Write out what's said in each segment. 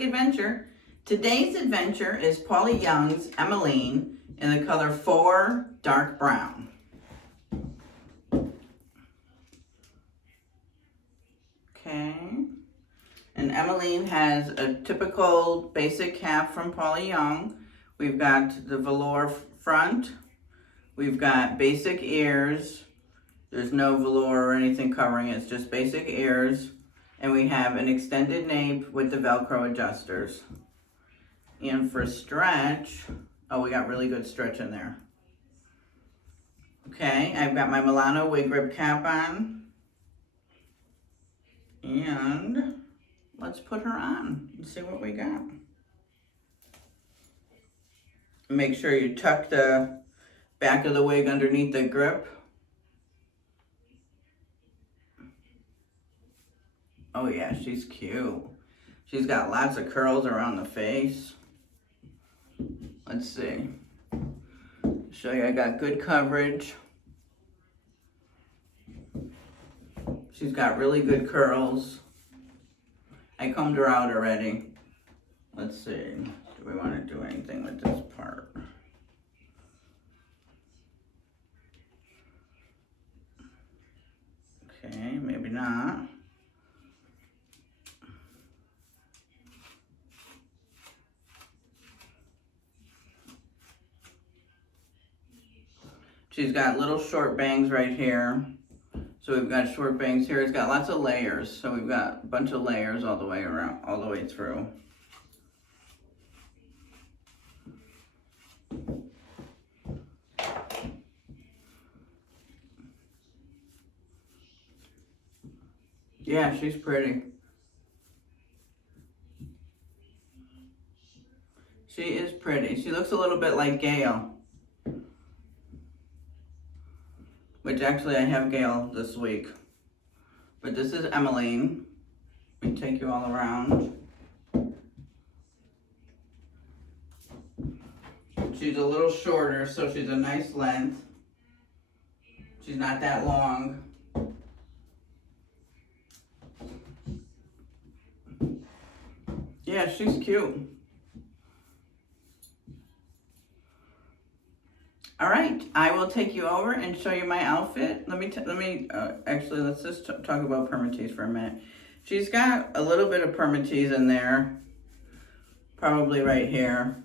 quick adventure. Today's adventure is Paula Young's Emmeline in the color 4 Dark Brown. Okay. And Emmeline has a typical basic cap from Paula Young. We've got the velour front. We've got basic ears. There's no velour or anything covering it. It's just basic ears. And we have an extended nape with the Velcro adjusters. And for stretch, oh, we got really good stretch in there. Okay, I've got my Milano wig grip cap on. And let's put her on and see what we got. Make sure you tuck the back of the wig underneath the grip. Oh yeah, she's cute. She's got lots of curls around the face. Let's see. Show you I got good coverage. She's got really good curls. I combed her out already. Let's see. Do we want to do anything with this part? Okay, maybe not. She's got little short bangs right here. So we've got short bangs here. It's got lots of layers. So we've got a bunch of layers all the way around, all the way through. Yeah, she's pretty. She is pretty. She looks a little bit like Gail. Which actually I have Gail this week. But this is Emmeline. Let me take you all around. She's a little shorter, so she's a nice length. She's not that long. Yeah, she's cute. All right, I will take you over and show you my outfit. Actually, let's just talk about Permatease for a minute. She's got a little bit of Permatease in there, probably right here.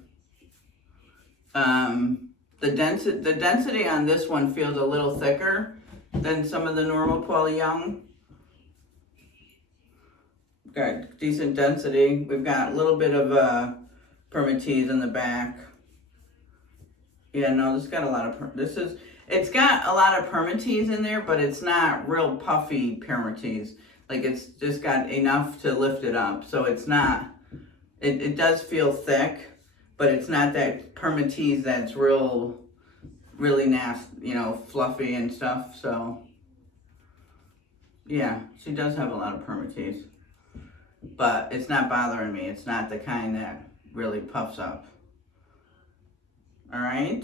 The density on this one feels a little thicker than some of the normal Paula Young. Got decent density. We've got a little bit of Permatease in the back. Yeah, no, it's got a lot of, it's got a lot of Permatease in there, but it's not real puffy Permatease. Like, it's just got enough to lift it up. So it's not, it does feel thick, but it's not that Permatease that's really nasty, fluffy and stuff. So, yeah, she does have a lot of Permatease. But it's not bothering me. It's not the kind that really puffs up. All right,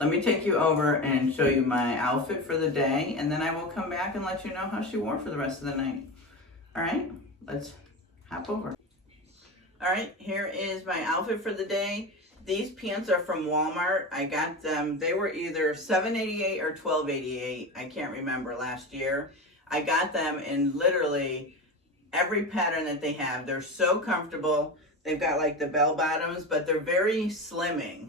let me take you over and show you my outfit for the day, and then I will come back and let you know how she wore for the rest of the night. All right, let's hop over. All right, here is my outfit for the day. These pants are from Walmart. I got them, they were either $7.88 or $12.88. I can't remember, last year. I got them in literally every pattern that they have. They're so comfortable. They've got like the bell bottoms, but they're very slimming.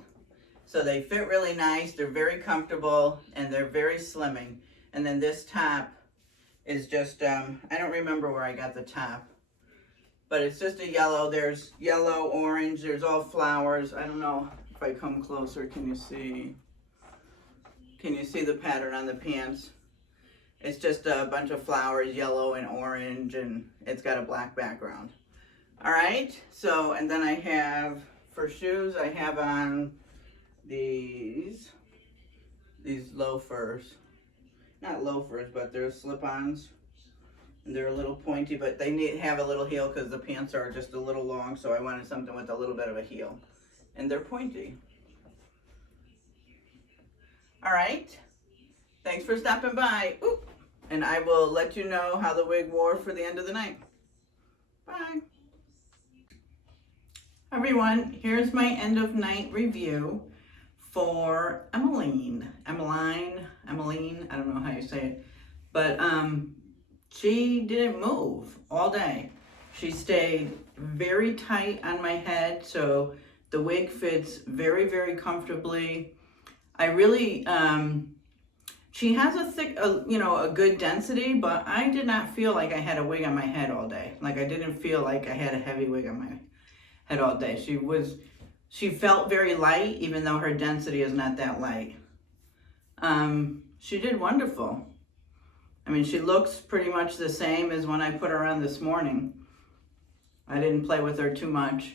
So they fit really nice, they're very comfortable, and they're very slimming. And then this top is just, I don't remember where I got the top. But it's just a yellow, there's yellow, orange, there's all flowers. I don't know if I come closer, can you see? Can you see the pattern on the pants? It's just a bunch of flowers, yellow and orange, and it's got a black background. All right, so, and then I have, for shoes, I have on these loafers. Not loafers, but they're slip-ons. And they're a little pointy, but they have a little heel because the pants are just a little long, so I wanted something with a little bit of a heel. And they're pointy. All right, thanks for stopping by. Ooh. And I will let you know how the wig wore for the end of the night. Bye. Everyone, here's my end of night review for Emmeline, I don't know how you say it, but she didn't move all day. She stayed very tight on my head, so the wig fits very, very comfortably. I really, she has a thick, a good density, but I did not feel like I had a wig on my head all day. Like I didn't feel like I had a heavy wig on my head all day. She felt very light, even though her density is not that light. She did wonderful. I mean, she looks pretty much the same as when I put her on this morning. I didn't play with her too much.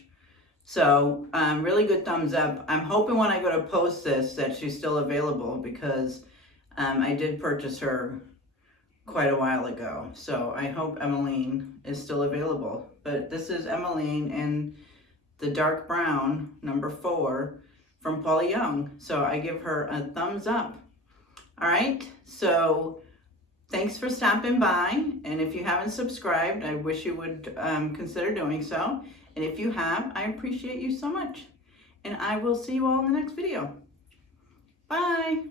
So, really good thumbs up. I'm hoping when I go to post this that she's still available, because I did purchase her quite a while ago. So I hope Emmeline is still available. But this is Emmeline in the dark brown, number 4, from Paula Young. So I give her a thumbs up. All right, so thanks for stopping by. And if you haven't subscribed, I wish you would consider doing so. And if you have, I appreciate you so much. And I will see you all in the next video. Bye.